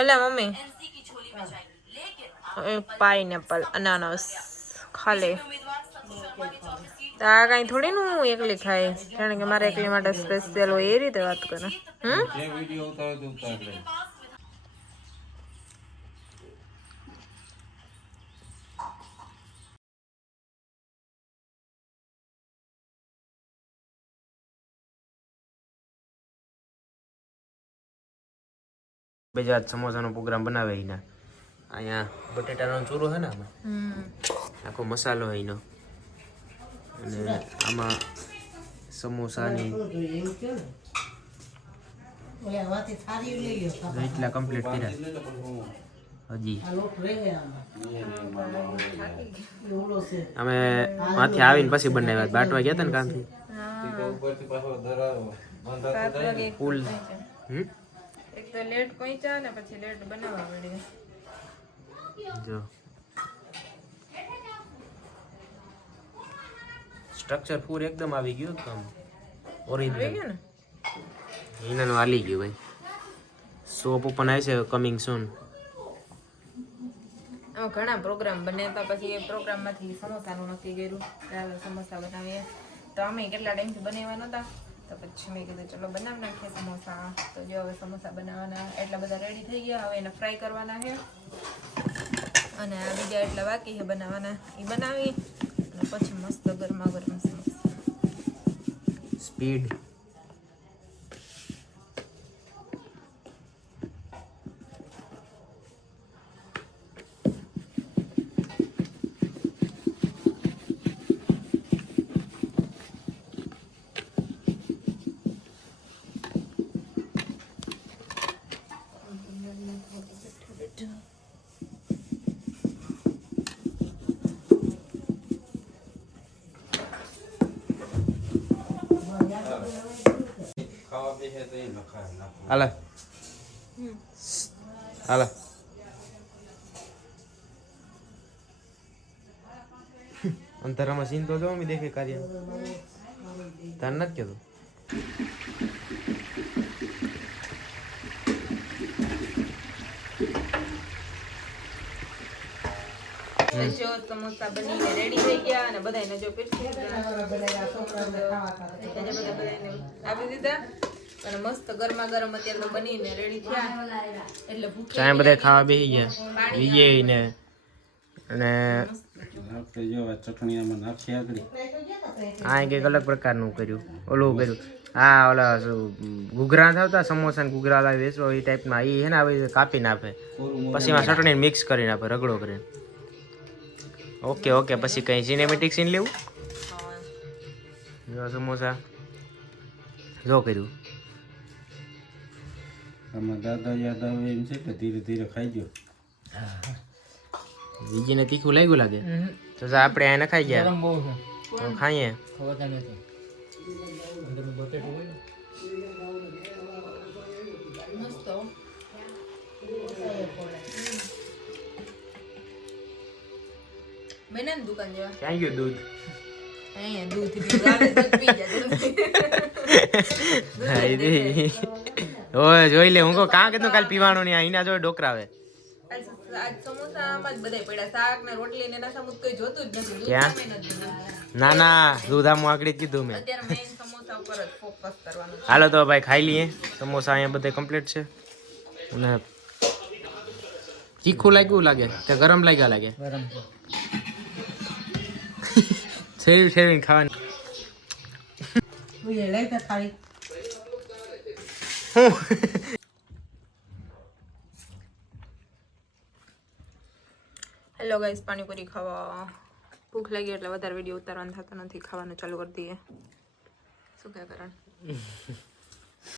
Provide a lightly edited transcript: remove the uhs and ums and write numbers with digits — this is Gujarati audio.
ઓલા મમ્મી પાઇનેપલ અનાનસ ખા લે. આ કઈ થોડી નું હું એકલી ખાઈ, જાણે કે મારે એકલી માટે સ્પેશિયલ હોય એ રીતે વાત કરે. બીજા સમોસાનો પ્રોગ્રામ બનાવે એના. અહીંયા બટેટાનો ચૂરો છે ને, આમાં આખો મસાલો હોય એનો, અને આમાં સમોસાની એટલા કમ્પ્લીટ કર્યા હજી. અમે માંથી આવીને પછી બનાવ્યા, બાટવા ગયા હતા ને કામથી ફૂલ. એક તો લેટ પહોંચ્યા ને પછી લેટ બનાવવા પડે. જો સ્ટ્રક્ચર પૂર એકદમ આવી ગયું કામ ઓરિજિનલ ને એનાનું આલી ગયું ભાઈ. શોપ ઓપન આવે છે કમિંગ સૂન. ઘણા પ્રોગ્રામ બન્યા પછી એ પ્રોગ્રામમાંથી સમોસાનું નક્કી કર્યું કે સમોસા બનાવીએ. તો અમે કેટલા ટાઈમથી બનાવ્યા નહોતા, તો પછી મેં કીધું ચલો બનાવી નાખીએ સમોસા. તો જો હવે સમોસા બનાવવાના એટલા બધા રેડી થઈ ગયા, હવે એને ફ્રાય કરવાના છે, અને આ બીજા એટલા બાકી છે બનાવવાના, એ બનાવી અને પછી મસ્ત ગરમા ગરમ સમોસા. સ્પીડ હાલો હાલો. અંતરામાં સીન તો જો મેં દેખે કાર્ય તાર નથી કહેતો. જો સમોસા બનીને રેડી થઈ ગયા અને બધાને જો પીરસી આપી દીધા અને મસ્ત ગરમા ગરમ અત્યારે બનીને રેડી થયા. એટલે ભૂખ ચાય બધા ખાવા બેસી ગયા વિજય ને, અને ચટણી આમાં નાખી આગળ આ કંઈક અલગ પ્રકારનું કર્યું, ઓલું કર્યું. હા ઓલા ઘૂઘરા થતા સમોસા ને ઘૂઘરા લાવી વેચો એ ટાઈપના, એ હે ને આવી કાપીને આપે, પછી એમાં ચટણી મિક્સ કરીને આપે, રગડો કરીને. ઓકે ઓકે, પછી કઈ સિનેમેટિક સીન લેવું. જો સમોસા જો કર્યું. આમાં દાદા યાદ આવે એમ છે કે ધીરે ધીરે ખાઈ ગયો. બીજીને તીખું લાગ્યું લાગે તો આપણે આ નખાઈ ગયા તો ખાઈએ. બને ને દુકાન જેવા. ક્યાં ગયું દૂધ? અહીંયા દૂધ પી જા. ઓય જોઈ લે, હું કહું કાં કીધું કાલ પીવાનું નહીં, અહીંના જો ડોકરાવે. આજ સમોસા આમાં જ બધાય પડ્યા, શાક ને રોટલી ને એના સામું કોઈ જોતું જ નથી. ક્યાં? ના ના, દૂધ આમ આગળ જ કીધું મેં. અત્યારે મેઈન સમોસા ઉપર જ ફોકસ કરવાનું છે. હાલો તો ભાઈ ખાઈ લઈએ. સમોસા અહીંયા બધા કમ્પ્લીટ છે. અને તીખું લાગ્યું લાગે કે ગરમ લાગ્યા લાગે? ગરમ. શેરવી શેરવીને ખાવાની. હેલો ગાઈસ, પાણીપુરી ખાવા ભૂખ લાગી એટલે વધારે વિડીયો ઉતારવાનું થતો નથી, ખાવાનું ચાલુ કરી દઈએ. શું કહે કરણ?